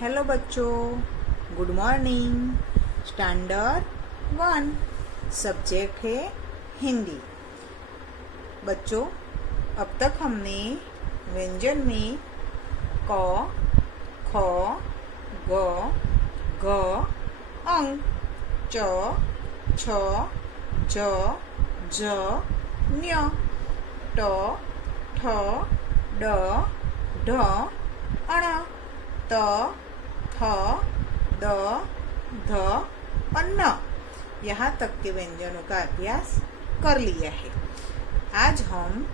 Hello बच्चों, good morning. Standard 1 subject है हिंदी। बच्चों, अब तक हमने व्यंजन में क, ख, ग, घ, अंग, च, छ, ज, झ, ञ, ट, ठ, ड, ढ, अण, त, थ, द, ध और न, यहाँ तक के व्यंजनों का अभ्यास कर लिया है। आज हम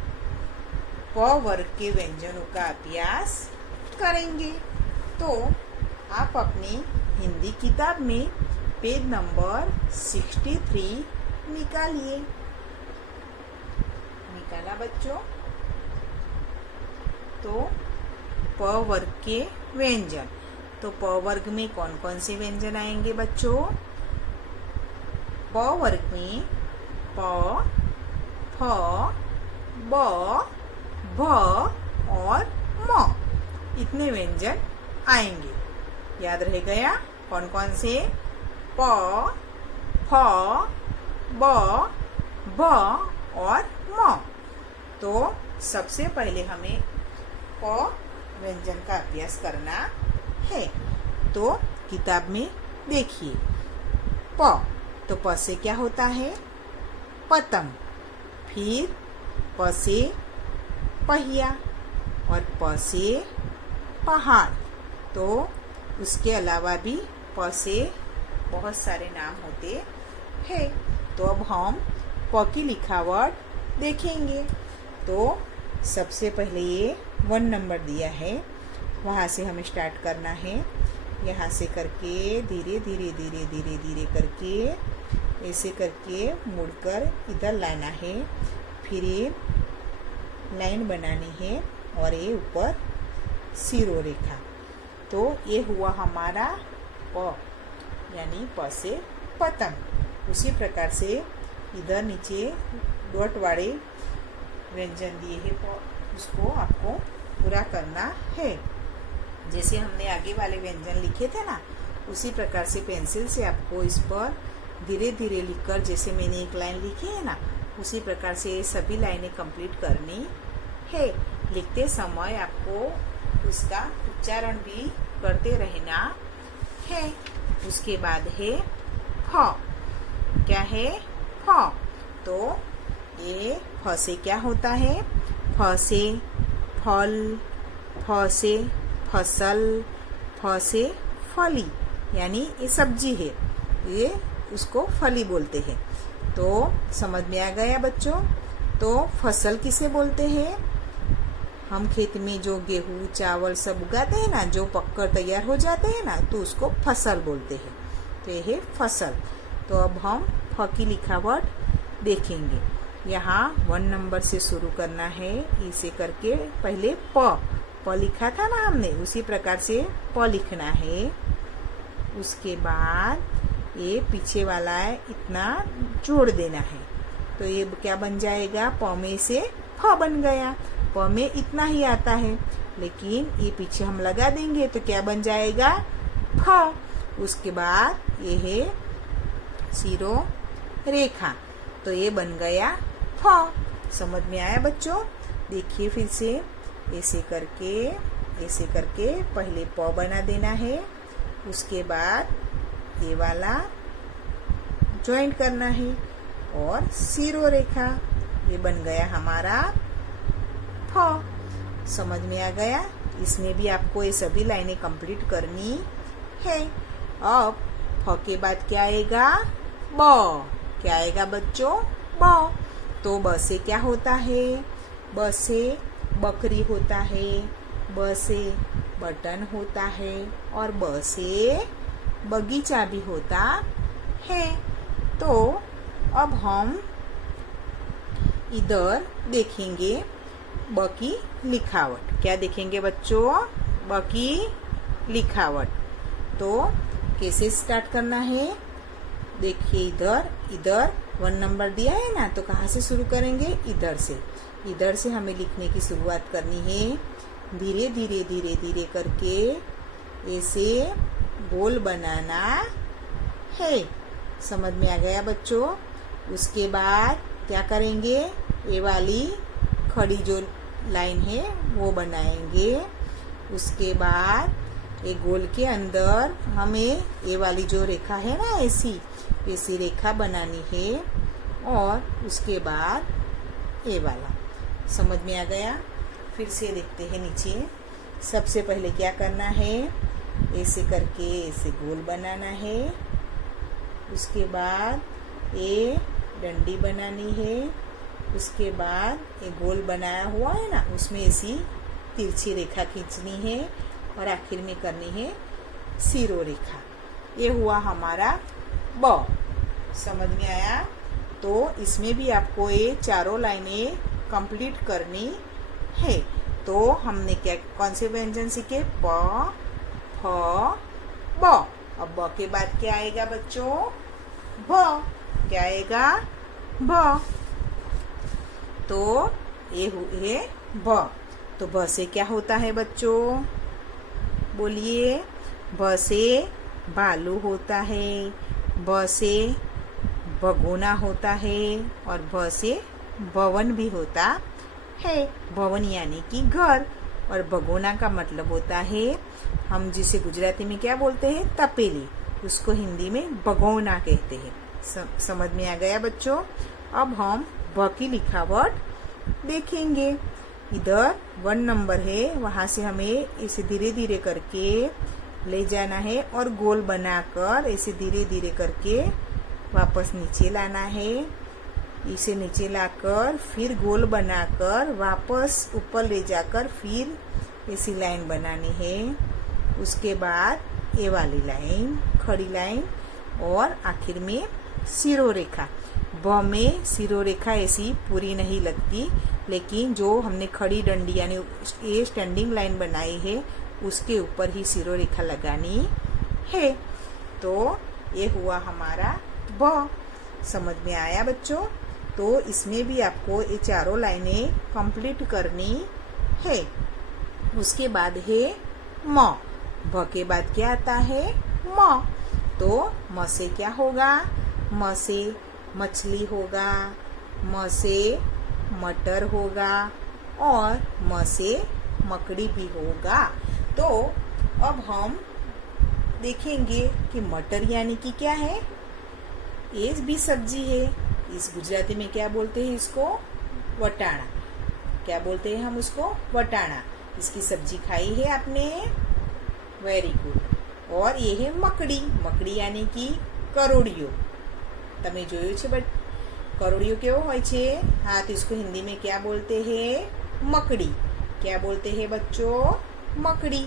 प वर्ग के व्यंजनों का अभ्यास करेंगे। तो आप अपनी हिंदी किताब में पेज नंबर 63 निकालिए। निकाला बच्चों? तो प वर्ग के व्यंजन। तो प वर्ग में कौन कौन से व्यंजन आएंगे बच्चों? प वर्ग में प, फ, ब, भ और म इतने व्यंजन आएंगे। याद रह गया कौन कौन से? प, फ, ब, भ और म। तो सबसे पहले हमें प व्यंजन का अभ्यास करना है। तो किताब में देखिए, प तो प से क्या होता है? पतंग। फिर प से पहिया और प से पहाड़। तो उसके अलावा भी प से बहुत सारे नाम होते हैं। तो अब हम प की लिखावट देखेंगे। तो सबसे पहले ये 1 नंबर दिया है, वहाँ से हमें स्टार्ट करना है। यहाँ से करके धीरे धीरे धीरे धीरे धीरे करके ऐसे करके मुड़कर इधर लाना है। फिर ये लाइन बनानी है और ये ऊपर सिरो रेखा। तो ये हुआ हमारा प, यानी प से पतंग। उसी प्रकार से इधर नीचे डॉट वाले व्यंजन दिए हैं, उसको आपको पूरा करना है। जैसे हमने आगे वाले व्यंजन लिखे थे ना, उसी प्रकार से पेंसिल से आपको इस पर धीरे धीरे लिखकर, जैसे मैंने एक लाइन लिखी है ना, उसी प्रकार से ये सभी लाइनें कंप्लीट करनी है। लिखते समय आपको उसका उच्चारण भी करते रहना है। उसके बाद है फ। क्या है? फ। तो ये फ से क्या होता है? फ से फल, फ से फसल, फ से फली, यानी ये सब्जी है, ये उसको फली बोलते हैं। तो समझ में आ गया बच्चों? तो फसल किसे बोलते हैं? हम खेत में जो गेहूं चावल सब उगाते हैं ना, जो पककर तैयार हो जाते हैं ना, तो उसको फसल बोलते हैं। तो ये है फसल। तो अब हम फ की लिखावट देखेंगे। यहाँ 1 नंबर से शुरू करना है। इसे करके पहले प लिखा था ना हमने, उसी प्रकार से प लिखना है। उसके बाद ये पीछे वाला है इतना जोड़ देना है। तो ये क्या बन जाएगा? प में से फ बन गया। प में इतना ही आता है, लेकिन ये पीछे हम लगा देंगे तो क्या बन जाएगा? फ। उसके बाद ये है सिरो रेखा। तो ये बन गया फ। समझ में आया बच्चों? देखिए फिर से ऐसे करके पहले प बना देना है। उसके बाद ये वाला ज्वाइंट करना है और सिरो रेखा। ये बन गया हमारा फ। समझ में आ गया? इसमें भी आपको ये सभी लाइनें कंप्लीट करनी है। अब फ के बाद क्या आएगा? ब। क्या आएगा बच्चों? ब। तो ब से क्या होता है? ब से बकरी होता है, ब से बटन होता है और ब से बगीचा भी होता है। तो अब हम इधर देखेंगे ब की लिखावट। क्या देखेंगे बच्चों? ब की लिखावट। तो कैसे स्टार्ट करना है? देखिए इधर 1 नंबर दिया है ना, तो कहाँ से शुरू करेंगे? इधर से हमें लिखने की शुरुआत करनी है। धीरे धीरे धीरे धीरे करके ऐसे गोल बनाना है। समझ में आ गया बच्चों? उसके बाद क्या करेंगे, ये वाली खड़ी जो लाइन है वो बनाएंगे। उसके बाद एक गोल के अंदर हमें ये वाली जो रेखा है ना, ऐसी रेखा बनानी है। और उसके बाद ये वाला। समझ में आ गया? फिर से देखते हैं नीचे। सबसे पहले क्या करना है, ऐसे करके ऐसे गोल बनाना है। उसके बाद ये डंडी बनानी है। उसके बाद ये गोल बनाया हुआ है ना, उसमें ऐसी तिरछी रेखा खींचनी है और आखिर में करनी है सिरो रेखा। ये हुआ हमारा ब। समझ में आया? तो इसमें भी आपको ये चारों लाइनें कंप्लीट करनी है। तो हमने क्या कौन से व्यंजन सीखे? प, फ, ब। अब ब के बाद क्या आएगा बच्चों? भ। क्या आएगा? भ। तो ये हुए ब। तो ब से क्या होता है बच्चों? बोलिए। ब से बालू होता है, ब से भगोना होता है और ब से भवन भी होता है। भवन यानी कि घर, और भगोना का मतलब होता है, हम जिसे गुजराती में क्या बोलते हैं, तपेली, उसको हिंदी में भगोना कहते हैं। समझ में आ गया बच्चों? अब हम ब की लिखावट देखेंगे। इधर 1 नंबर है, वहां से हमें इसे धीरे धीरे करके ले जाना है और गोल बनाकर ऐसे धीरे धीरे करके वापस नीचे लाना है। इसे नीचे लाकर फिर गोल बनाकर वापस ऊपर ले जाकर फिर ऐसी लाइन बनानी है। उसके बाद ये वाली लाइन, खड़ी लाइन, और आखिर में सिरो रेखा। ब में सिरो रेखा ऐसी पूरी नहीं लगती, लेकिन जो हमने खड़ी डंडी यानी ये स्टैंडिंग लाइन बनाई है उसके ऊपर ही सिरो रेखा लगानी है। तो ये हुआ हमारा ब। समझ में आया बच्चों? तो इसमें भी आपको ये चारों लाइनें कंप्लीट करनी है। उसके बाद है म। भ के बाद क्या आता है? म। तो म से क्या होगा? म से मछली होगा, म से मटर होगा और म से मकड़ी भी होगा। तो अब हम देखेंगे कि मटर यानी कि क्या है। ये भी सब्जी है। इस गुजराती में क्या बोलते हैं इसको? वटाणा। क्या बोलते हैं हम उसको? वटाणा। इसकी सब्जी खाई है आपने? Very good. और ये है मकड़ी। मकड़ी यानी कि करोड़ियो। તમે જોયું છે બટ કરોડિયો કેવો હોય છે? हाँ, तो इसको हिंदी में क्या बोलते हैं? मकड़ी। क्या बोलते हैं बच्चों? मकड़ी।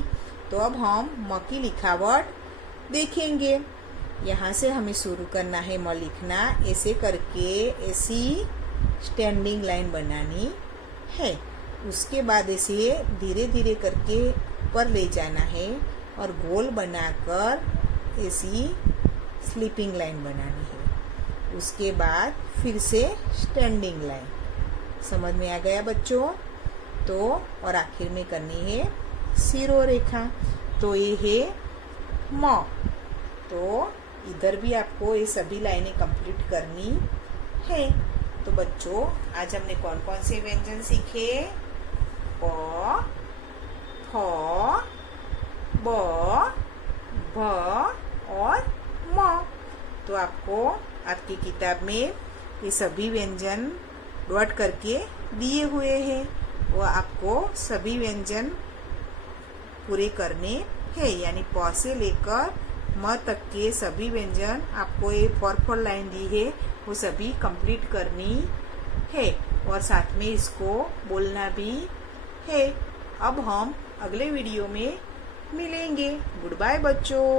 तो अब हम म की लिखावट देखेंगे। यहाँ से हमें शुरू करना है म लिखना। ऐसे करके ऐसी स्टैंडिंग लाइन बनानी है। उसके बाद ऐसे धीरे धीरे करके ऊपर ले जाना है और गोल बनाकर ऐसी स्लीपिंग लाइन बनानी है। उसके बाद फिर से स्टैंडिंग लाइन। समझ में आ गया बच्चों? तो और आखिर में करनी है सिरो रेखा। तो ये है म। तो इधर भी आपको ये सभी लाइनें कंप्लीट करनी है। तो बच्चों आज हमने कौन कौन से व्यंजन सीखे? प, फ, ब, भ और म। तो आपको आपकी किताब में ये सभी व्यंजन डॉट करके दिए हुए हैं। वो आपको सभी व्यंजन पूरे करने हैं, यानी प से लेकर म तक के सभी व्यंजन आपको ये 4 लाइन दी है वो सभी कंप्लीट करनी है और साथ में इसको बोलना भी है। अब हम अगले वीडियो में मिलेंगे। गुड बाय बच्चों।